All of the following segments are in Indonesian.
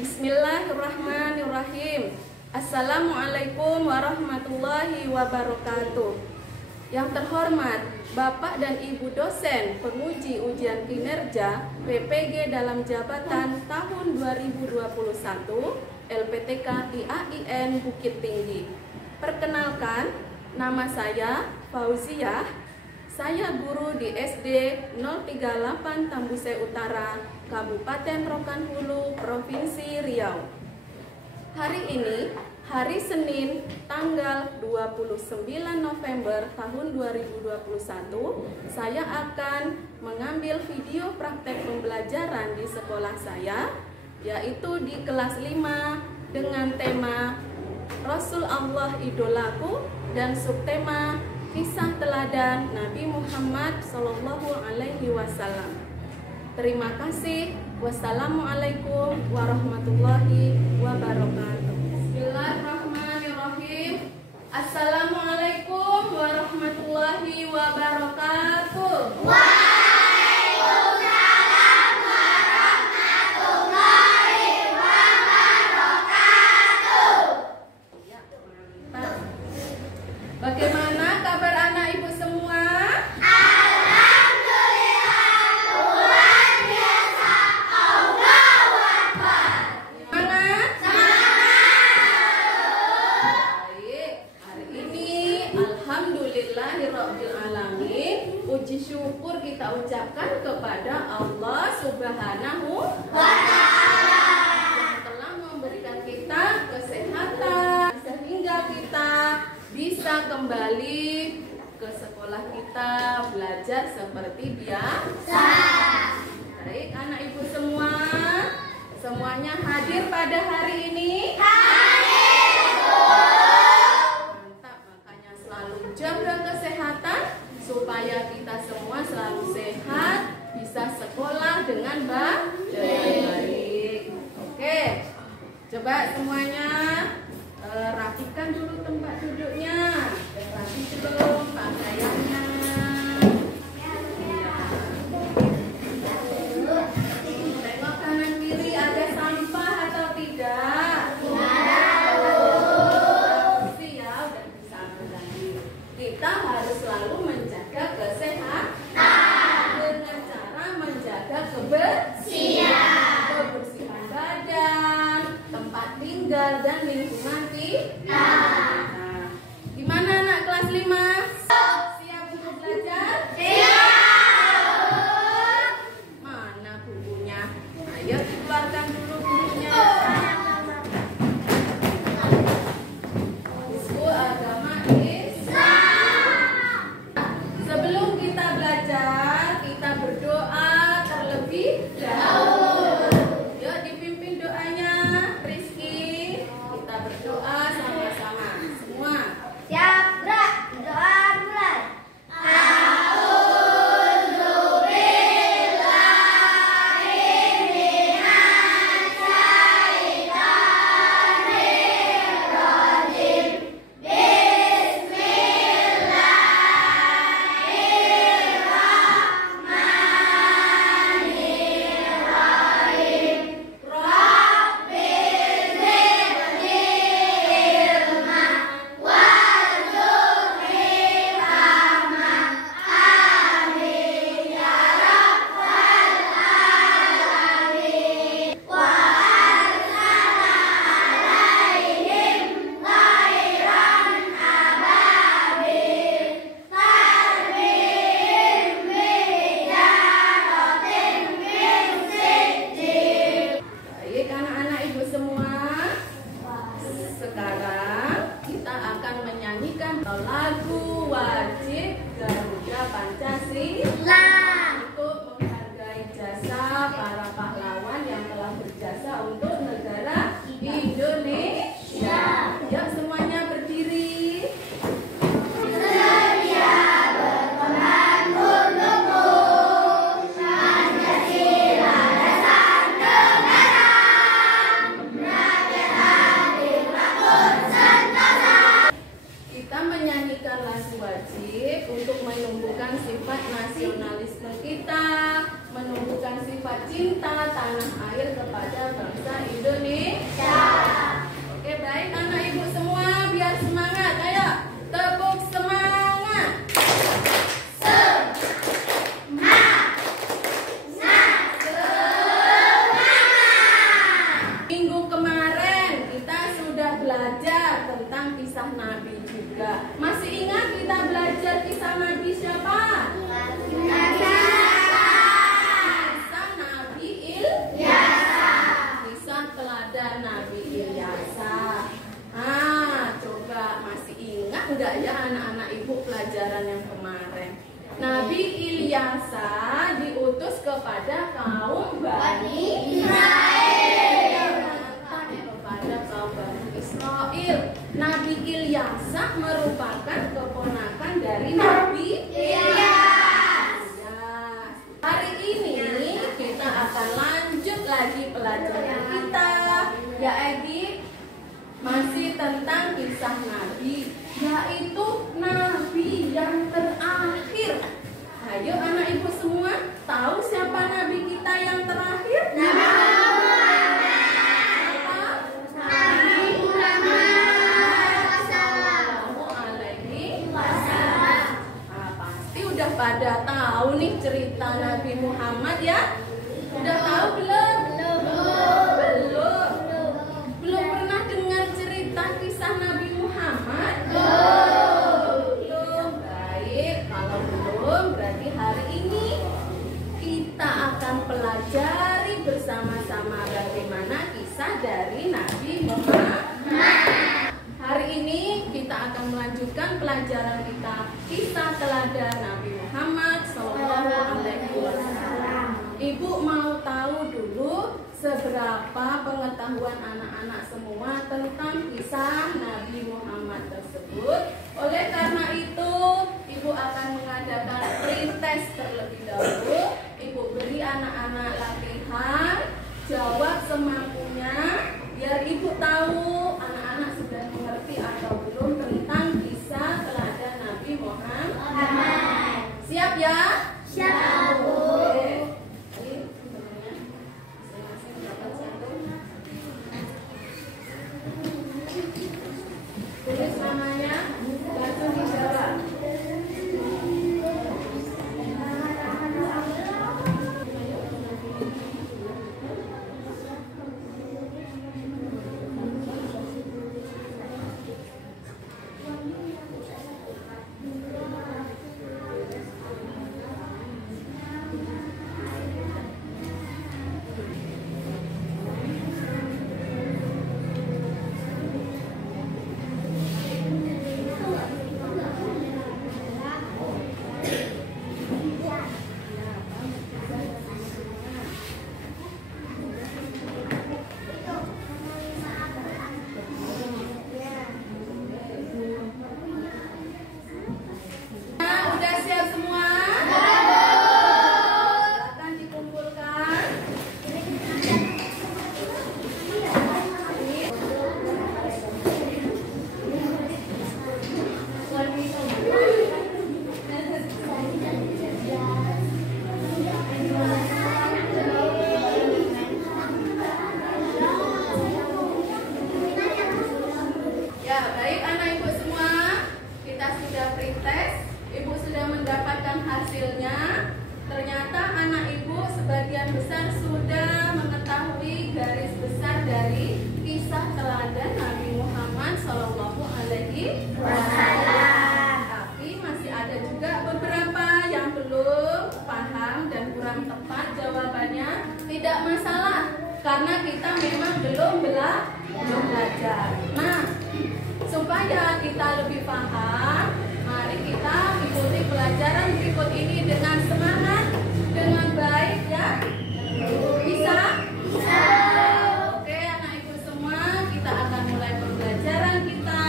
Bismillahirrahmanirrahim. Assalamualaikum warahmatullahi wabarakatuh. Yang terhormat Bapak dan Ibu dosen penguji ujian kinerja PPG dalam jabatan tahun 2021 LPTK IAIN Bukit Tinggi. Perkenalkan, nama saya Fauziah. Saya guru di SD 038 Tambuse Utara, Kabupaten Rokan Hulu, Provinsi Riau. Hari ini, hari Senin, tanggal 29 November tahun 2021, saya akan mengambil video praktek pembelajaran di sekolah saya, yaitu di kelas 5 dengan tema Rasul Allah Idolaku dan subtema Kisah Teladan Nabi Muhammad SAW. Terima kasih. Wassalamualaikum warahmatullahi wabarakatuh. Bismillahirrahmanirrahim. Assalamualaikum warahmatullahi wabarakatuh. Waalaikumsalam warahmatullahi wabarakatuh. Ya, mantap. Bagaimana kabar anak ibu semua? Puji syukur kita ucapkan kepada Allah Subhanahu wa Ta'ala yang telah memberikan kita kesehatan sehingga kita bisa kembali ke sekolah kita belajar seperti biasa. Baik, anak ibu semua, semuanya hadir pada hari ini? Mantap, makanya selalu jaga kesehatan supaya kita semua selalu sehat, bisa sekolah dengan baik. Oke, coba semuanya rapikan dulu tempat duduknya. Rapi belum pakaiannya? Tengok kanan kiri, ada sampah atau tidak? Kita harus selalu menjaga kesehatan dengan cara menjaga kebersihan badan, tempat tinggal, dan lingkungan kita. Nah, gimana anak kelas 5? Siap untuk belajar? Siap! Mana bukunya? Ayo dikeluarkan dulu bukunya. Buku agama Sebelum kita belajar, kita berdoa terlebih dahulu. Yuk dipimpin doanya, Rizky. Kita berdoa sama-sama, semua. Siap, Bra. Doa mulai. Lagu wajib Garuda Pancasila untuk menghargai jasa para pahlawan yang telah berjasa untuk negara Indonesia. Yuk semuanya berdiri. Sedia berperan mendukung Pancasila dasar negara, rakyat hadir laku tentang kisah Nabi juga. Masih ingat kita belajar kisah Nabi siapa? Kisah Nabi Ilyasa. Kisah teladan Nabi Ilyasa. Coba masih ingat enggak ya anak-anak ibu pelajaran yang kemarin? Nabi Ilyasa diutus kepada kaum Bani Israel. Kepada kaum Bani Israel. Nabi Ilyasa merupakan keponakan dari Nabi Ilyas. Hari ini kita akan lanjut lagi pelajaran kita. Ya Egi, masih tentang kisah Nabi, yaitu Nabi yang terakhir. Ayo anak ibu semua, tahu siapa Nabi kita yang terakhir? Nabi Muhammad Sallallahu Alaihi Wasallam. Pasti udah pada tahu nih cerita Nabi Muhammad ya? Udah tahu belum? Belum pernah dengar cerita kisah Nabi Muhammad? Belum. Baik, kalau belum berarti hari ini kita akan pelajari bersama-sama bagaimana kisah dari Nabi Muhammad. Hari ini kita akan melanjutkan pelajaran kita kisah teladan Nabi Muhammad Sallallahu Alaihi Wasallam. Ibu mau tahu dulu seberapa pengetahuan anak-anak semua tentang kisah Nabi Muhammad tersebut. Oleh karena itu, ibu akan mengadakan pretest terlebih dahulu. Ibu beri anak-anak latihan jawab semampunya biar ibu tahu anak-anak sudah mengerti atau belum tentang kisah teladan Nabi Muhammad. Siap ya? Siap, Bu. Tulis namanya, langsung dijawab. Udah siap semua? Silakan dikumpulkan. Ya, baik anak ibu semua, kita sudah pretest. Ibu sudah mendapatkan hasilnya. Ternyata anak ibu sebagian besar sudah mengetahui garis besar dari kisah teladan Nabi Muhammad Sallallahu Alaihi Wasallam. Tapi masih ada juga beberapa yang belum paham dan kurang tepat jawabannya. Tidak masalah, karena kita memang belum belajar. Nah, supaya kita lebih paham, mari kita ikuti pelajaran berikut ini dengan semangat, dengan baik ya. Bisa? Bisa. Oke anak ibu semua, kita akan mulai pembelajaran kita.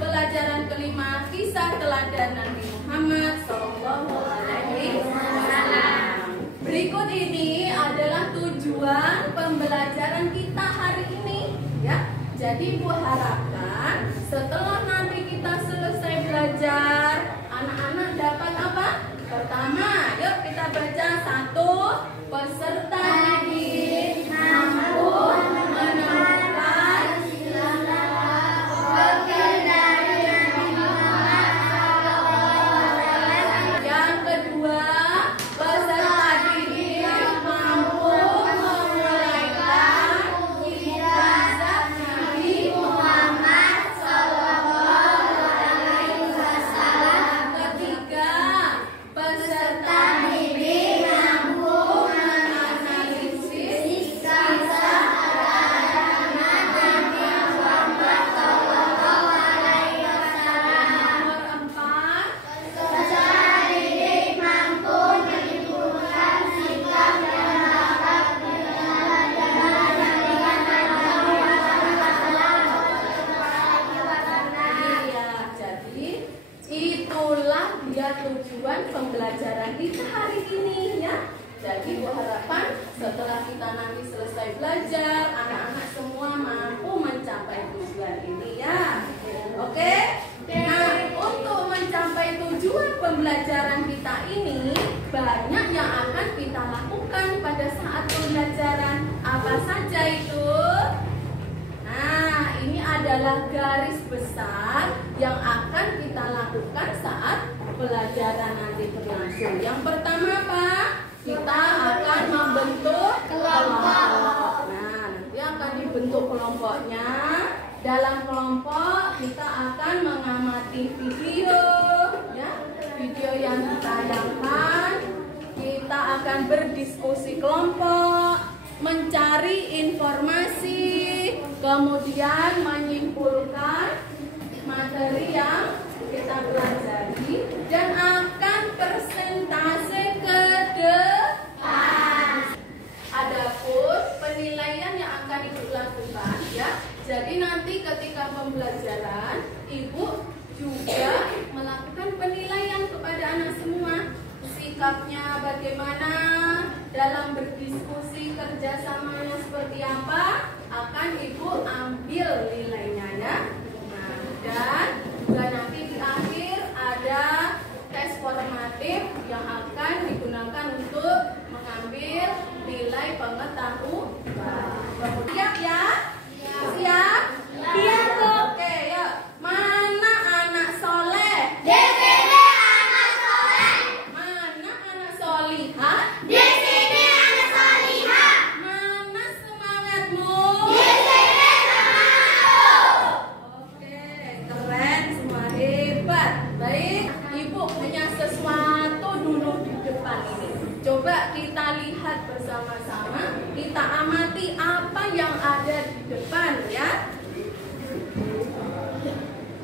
Pelajaran kelima, kisah teladan Nabi Muhammad Sallallahu Alaihi Wasallam. Berikut ini adalah tujuan pembelajaran kita hari ini ya. Jadi Bu harapkan setelah nanti kita selesai belajar, anak-anak dapat apa? Pertama, yuk kita baca satu. Peserta didik mampu menemukan yang kedua, peserta didik mampu menguraikan kisah Nabi Muhammad. pembelajaran kita ini banyak yang akan kita lakukan pada saat pembelajaran. Apa saja itu? Nah, ini adalah garis besar yang akan kita lakukan saat pelajaran nanti berlangsung. Yang pertama apa? Kita akan membentuk kelompok. Nah, nanti akan dibentuk kelompoknya. Dalam kelompok kita akan mengamati video, ya, video yang ditayangkan. Kita akan berdiskusi kelompok, mencari informasi, kemudian menyimpulkan materi yang kita pelajari dan akan presentase ke depan. Adapun penilaian yang akan Ibu lakukan, ya. Jadi nanti ketika pembelajaran, Ibu juga melakukan penilaian kepada anak semua. Sikapnya bagaimana, dalam berdiskusi kerjasamanya seperti apa, akan Ibu ambil nilainya, ya. Nah, dan juga nanti di akhir ada tes formatif yang akan digunakan untuk mengambil nilai pengetahuan. Siap ya? Siap? Siap. Oke, yuk. Mana anak soleh? Di sini anak soleh. Mana anak solihah? Di sini anak solihah. Mana semangatmu? Di sini semangatku. Oke, keren, semua hebat. Baik, Ibu punya sesuatu dulu di depan ini. Coba kita lihat bersama-sama, kita amati apa yang ada di depan, ya.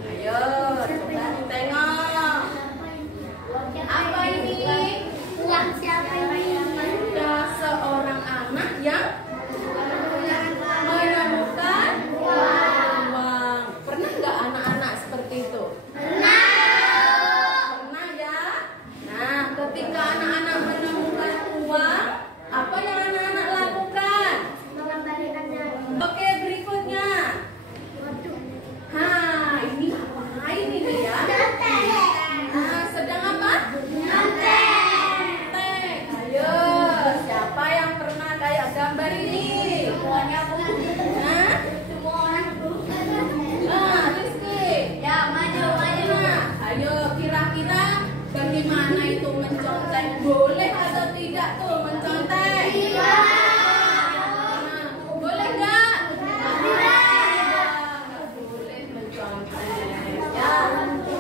Ayo, coba tengok. Apa ini? Uang siapa ini? Ada seorang anak yang menemukan uang. Pernah nggak anak-anak seperti itu? Pernah ya? Nah, ketika anak-anak menemukan uang, apa yang anak-anak lakukan? Mengembalikannya. Oke, berikutnya. Nah, ini ngapain ini ya? Nah, sedang apa? Nyontek. Ayo, siapa yang pernah kayak gambar ini? Nah, Rizky. Ya, maju. Nah, ayo kira-kira bagaimana itu mencontek? Boleh atau tidak tuh mencontek? Nah, boleh nggak? Nggak boleh mencontek. Ya,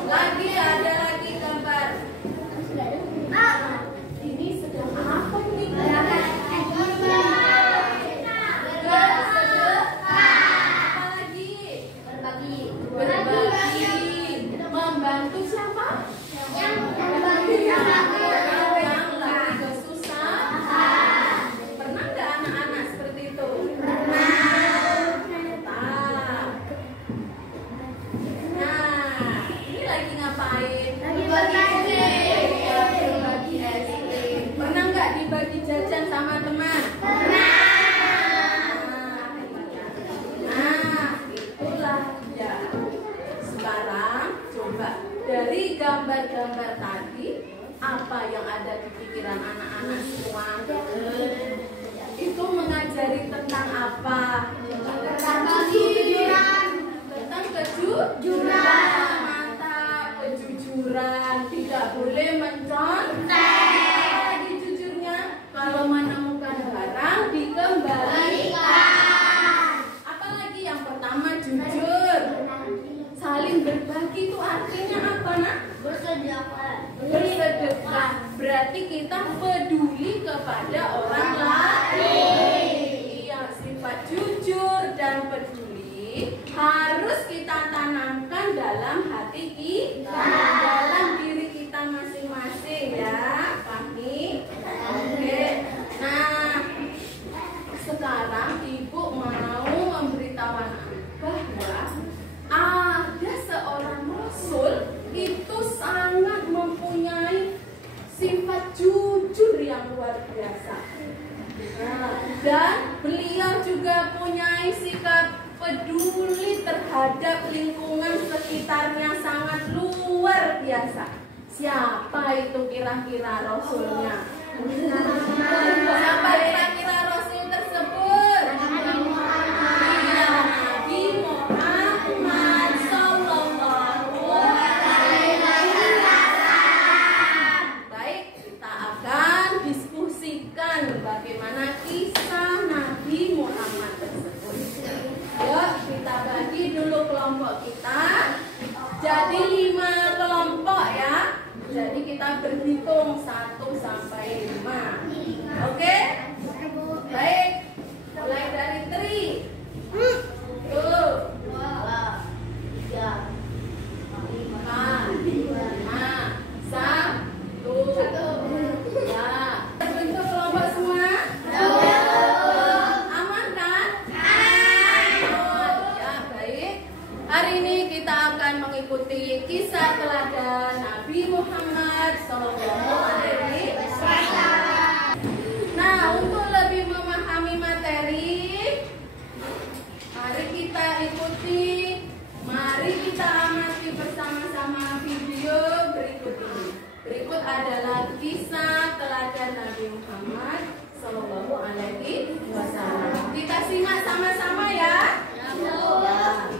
lagi ada lagi gambar. Ini sedang apa nih? Berbagi. Membantu siapa? Yang lagi kesusahan. Pernah nggak anak-anak seperti itu? Pernah. Nah, ini lagi ngapain? Berbagi es krim. Pernah nggak dibagi jajan sama teman? Nah, itulah dia. Sekarang coba dari gambar-gambar tadi, apa yang ada di pikiran anak-anak semua? Itu mengajari tentang apa? Tentang kejujuran. Tentang kejujuran. Mantap, kejujuran. Tidak boleh mencontek. Lagi jujurnya, kalau menemukan barang dikembalikan. Apalagi yang pertama jujur. Saling berbagi itu artinya apa, nak? Bersedekah. Berarti kita peduli kepada orang lain. Iya, sifat jujur dan peduli harus kita tanamkan dalam hati kita, dalam diri kita masing-masing, ya, Fahmi. Oke. Nah, sekarang Ibu mau memberitahu anak bahwa ada seorang rasul itu sangat mempunyai sifat jujur yang luar biasa. Nah, dan beliau juga punya sikap peduli terhadap lingkungan sekitarnya sangat luar biasa. Siapa itu kira-kira Rasulnya? Siapa kira-kira Rasul tersebut? Iya, Nabi Muhammad Sallallahu Alaihi Wasallam. Baik, kita akan diskusikan bagaimana kisah Nabi Muhammad tersebut. Yuk, kita bagi dulu kelompok kita. Jadi 5 kelompok ya. Jadi kita berhitung 1 sampai 5. Oke? Baik. Mulai dari 3. 2, 3, 4, 5, 1. Ya. Terbentuk kelompok semua? Aman kan? Ya, baik. Hari ini kita akan mengikuti kisah teladan Nabi Muhammad SAW. Nah, untuk lebih memahami materi, mari kita ikuti, mari kita amati bersama-sama video berikut ini. Berikut adalah kisah teladan Nabi Muhammad SAW. Kita simak sama-sama ya. Ya,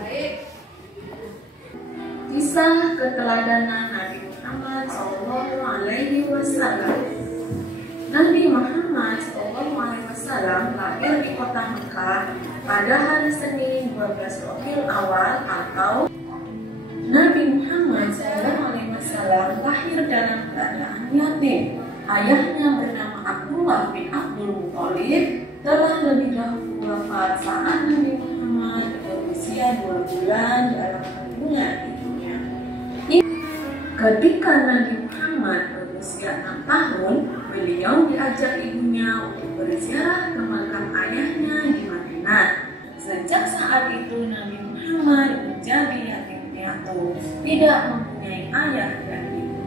baik. Kisah keteladanan Nabi Muhammad SAW. Nabi Muhammad SAW lahir di kota Mekah pada hari Senin 12 Rabiul Awal atau Nabi Muhammad SAW lahir dalam keadaan yatim. Ayahnya bernama Abdullah bin Abdul Muthalib telah lebih dahulu wafat saat Nabi Muhammad berusia 2 bulan dalam kandungan ibunya. Ketika Nabi Muhammad berusia 6 tahun, beliau diajak ibunya untuk berziarah ke makam ayahnya di Madinah. Sejak saat itu Nabi Muhammad menjadi yatim piatu, tidak mempunyai ayah dan ibu.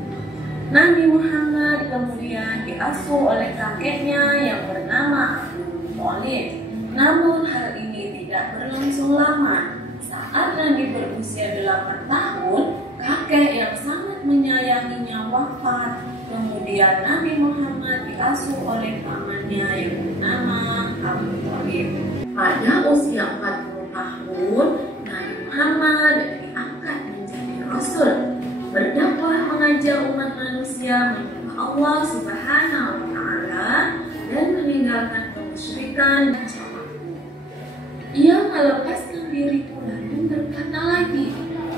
Nabi Muhammad kemudian diasuh oleh kakeknya yang bernama Abdul Muthalib. Namun hal ini tidak berlangsung lama. Saat Nabi berusia 8 tahun, kakek yang sangat menyayanginya wafat. Kemudian Nabi Muhammad diasuh oleh pamannya yang bernama Abu Thalib. Pada usia 40 tahun, Nabi Muhammad diangkat menjadi Rasul, berdakwah mengajak umat manusia menyembah Allah Subhanahu wa Ta'ala dan meninggalkan kemusyrikan dan syirk. Ia melepaskan diriku lalu berkata lagi,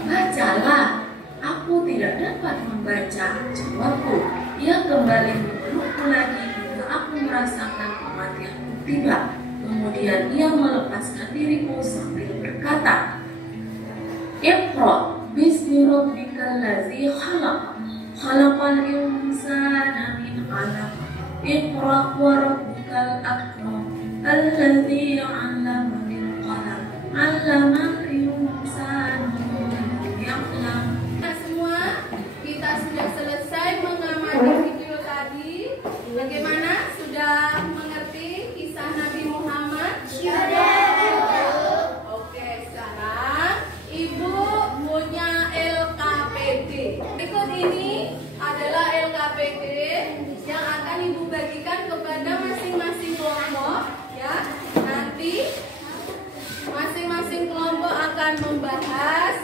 "Bacalah." "Aku tidak dapat membaca," jawabku. Ia kembali memelukku lagi hingga aku merasakan kematianku tiba. Kemudian ia melepaskan diriku sambil berkata, "Iqra bismi rabbikal ladzi khalaq, khalaqal insana min 'alaq, Iqra wa rabbukal akram, alladzi 'allama bil qalam, 'allamal insana ma lam ya'lam." Semua kita sudah selesai mengamati video tadi. Bagaimana? Sudah mengerti kisah Nabi Muhammad? Oke, sekarang Ibu punya LKPD. Berikut ini adalah LKPD yang akan Ibu bagikan kepada masing-masing kelompok ya. Nanti masing-masing kelompok akan membahas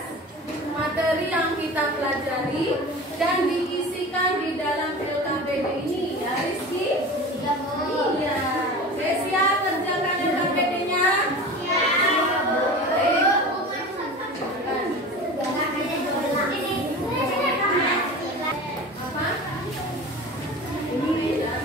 materi yang kita pelajari dan diisikan di dalam LKPD ini ya, Rizky? Iya. Oke, siap kerjakan LKPD-nya? Baik. Apa? Ini ya.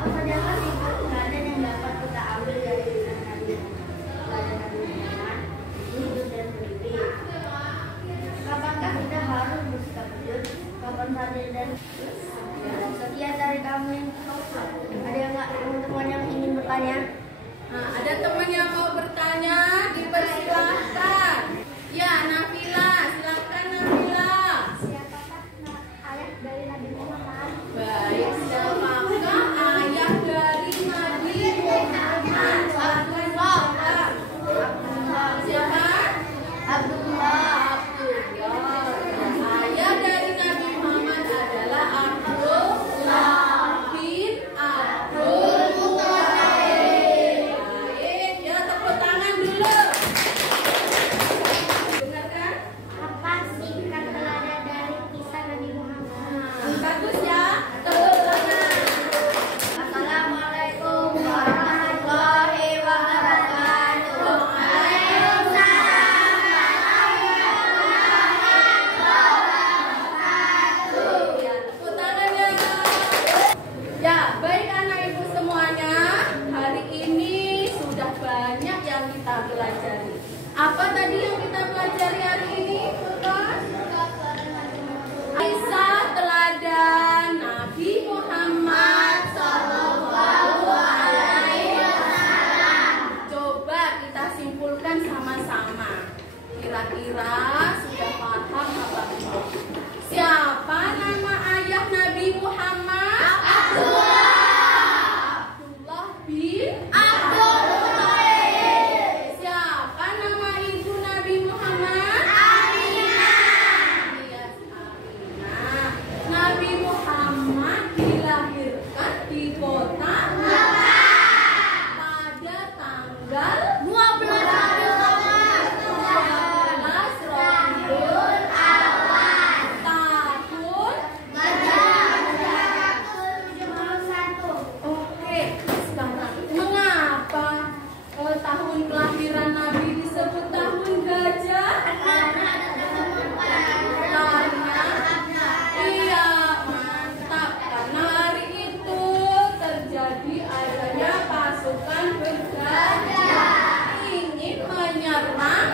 Apa saja sih pelajaran yang dapat kita ambil dari kisah Nabi Muhammad, hidup dan berdiri? Kapankah kita harus bersikap jujur? Kapan saja dan sekian dari kami. Ada yang nggak teman-teman yang ingin bertanya? Nah, ada teman yang mau bertanya, dipersilahkan. Ya, Nabila, silakan Nabila. Siapakah ayah dari Nabi Muhammad? Baik, siapakah ayah dari Nabi Muhammad? Siapa? Abdullah. Ayah dari Nabi Muhammad adalah Abdullah bin Abdul Muthalib. Baik, ya tepuk tangan dulu. Dengarkan. Apa singkat teladan dari kisah Nabi Muhammad? Bagus ya, tepuk tangan. Assalamualaikum warahmatullahi wabarakatuh. Ya, tepuk tangannya. Ya, baik anak ibu semuanya. Hari ini sudah banyak yang kita pelajari. Apa tadi yang kita pelajari hari ini, Furqan? Kisah teladan Nabi Muhammad Sallallahu Alaihi Wasallam. Coba kita simpulkan sama-sama. Kira-kira sudah paham apa belum? Siapa nama ayah Nabi Muhammad? Abdullah bin Abdul Muthalib. Siapa nama ibu Nabi Muhammad? Aminah. Iya, Aminah. Nabi Muhammad dilahirkan di kota Makkah pada tanggal 12 Rabiul Awal tahun. Oke, sekarang mengapa tahun kelahiran Nabi disebut tahun gajah? Karena iya, mantap. Karena hari itu terjadi adanya pasukan bergajah ingin menyerang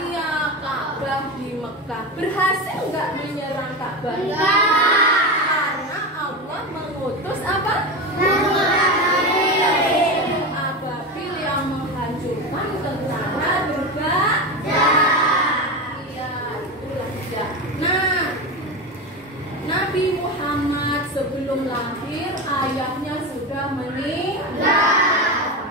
iya, Ka'bah di Mekah. Berhasil nggak menyerang Ka'bah? Karena Allah mengutus apa? Ababil yang menghancurkan tentara bergajah. Iya, itulah dia. Nah, Nabi Muhammad sebelum lahir ayahnya sudah meninggal.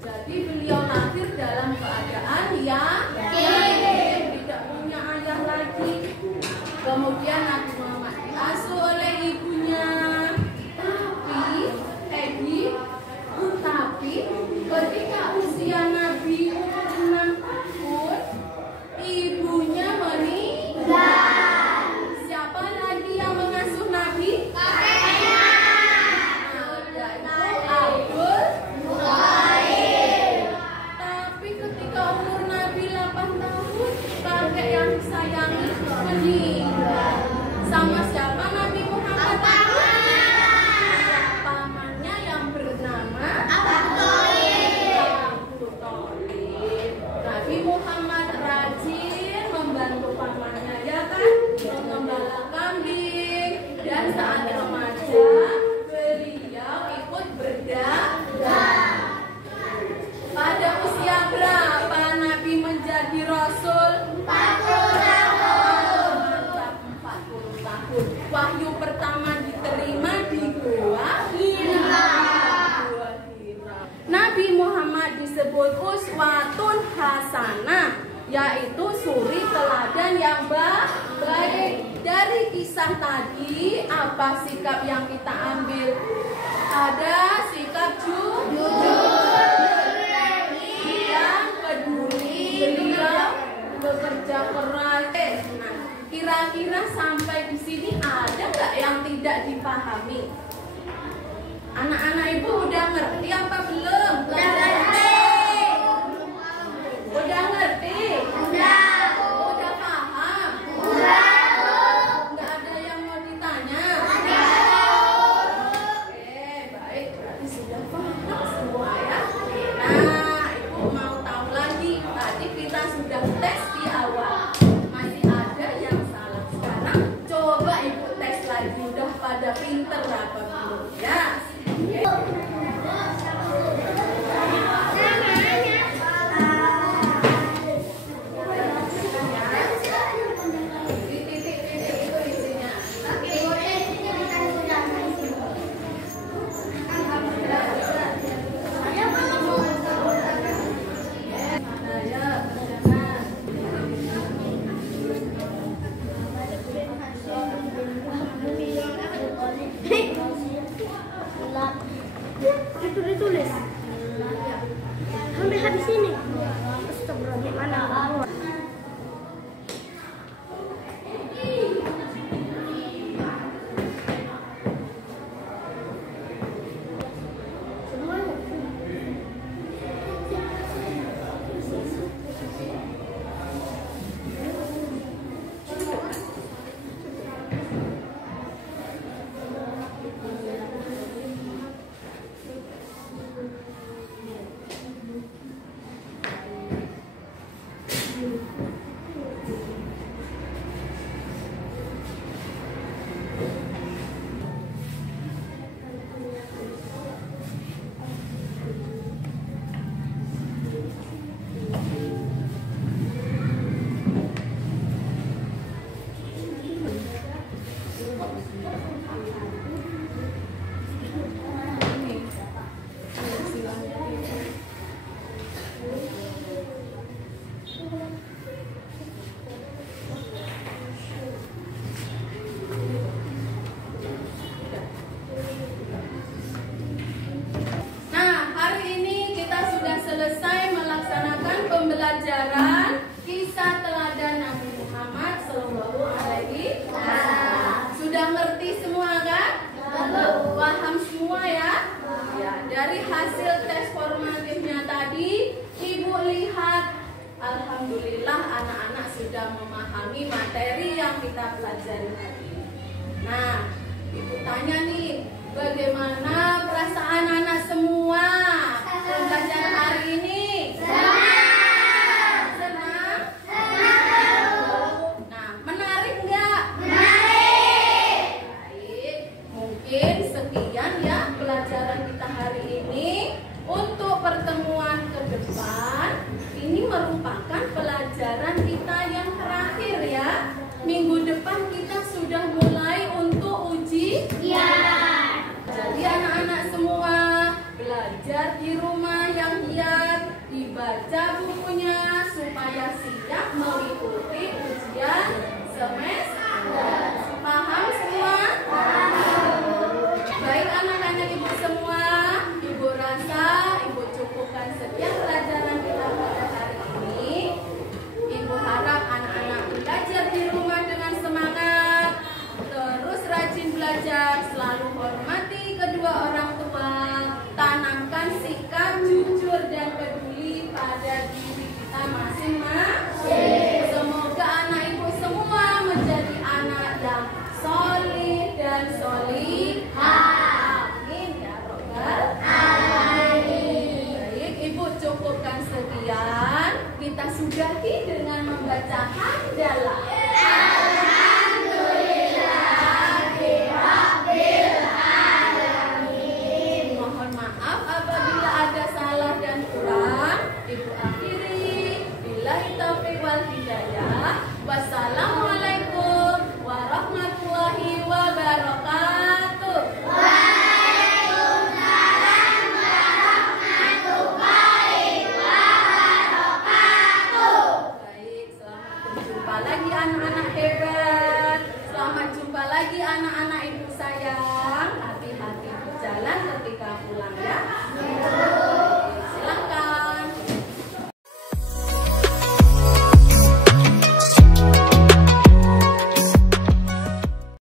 Jadi beliau lahir dalam keadaan yatim, tidak punya ayah lagi. Kemudian Nabi Muhammad diasuh oleh ibunya. Tapi ketika usia Nabi umur 6 tahun, ibunya meninggal. Siapa lagi yang mengasuh Nabi? Kakeknya. Abdul Muthalib. Tapi ketika umur Nabi 8 tahun, kakek yang disayangi meninggal. Sama siapa Nabi Muhammad? Pamannya yang bernama Abu Thalib. Nabi Muhammad rajin membantu pamannya, ya kan? Mengembala kambing. Dan saat remaja beliau ikut berdagang. Pada usia berapa Nabi menjadi Rasul? 40 tahun. Mantap, 40 tahun. Wahyu pertama diterima di Gua Hira. Nabi Muhammad disebut uswatun hasanah, yaitu suri teladan yang baik. Dari kisah tadi, apa sikap yang kita ambil? Ada sikap jujur, yang peduli, beliau bekerja keras. Nah, kira-kira sampai di sini ada nggak yang tidak dipahami? Anak-anak ibu udah ngerti apa belum? Udah ngerti. Udah ngerti? Udah. Udah paham? Udah. Nggak ada yang mau ditanya? Ada. Oke, sepinter apapun ya. Itu ditulis sampai habis ini. Astagfirullah, mana pembelajaran kisah teladan Nabi Muhammad Sallallahu Alaihi Wasallam. Sudah ngerti semua kan? Paham semua ya? Ya, dari hasil tes formatifnya tadi, Ibu lihat, alhamdulillah anak-anak sudah memahami materi yang kita pelajari tadi. Nah, Ibu tanya nih, bagaimana perasaan anak semua pembelajaran hari ini? Pelajaran kita hari ini untuk pertemuan ke depan ini merupakan pelajaran kita yang terakhir ya. Minggu depan kita sudah mulai untuk ujian. Jadi anak-anak semua belajar di rumah yang giat, dibaca bukunya supaya siap mengikuti ujian semester. Paham semua? Baik anak-anak Ibu semua, Ibu rasa Ibu cukupkan sekian pelajaran kita pada hari ini. Ibu harap anak-anak belajar di rumah dengan semangat, terus rajin belajar, selalu hormati kedua orang tua, tanamkan sikap jujur dan peduli pada diri kita masing-masing. Semoga anak Ibu semua menjadi anak yang solih dan solihah. Baik, Ibu cukupkan sekian. Kita sudahi dengan membaca hamdalah. Alhamdulillahirabbil alamin. Mohon maaf apabila ada salah dan kurang. Ibu akhiri. Billahi taufiq wal hidayah. Wassalamualaikum warahmatullahi wabarakatuh. Lagi anak-anak hebat. Selamat jumpa lagi anak-anak Ibu sayang. Hati-hati berjalan ketika pulang ya.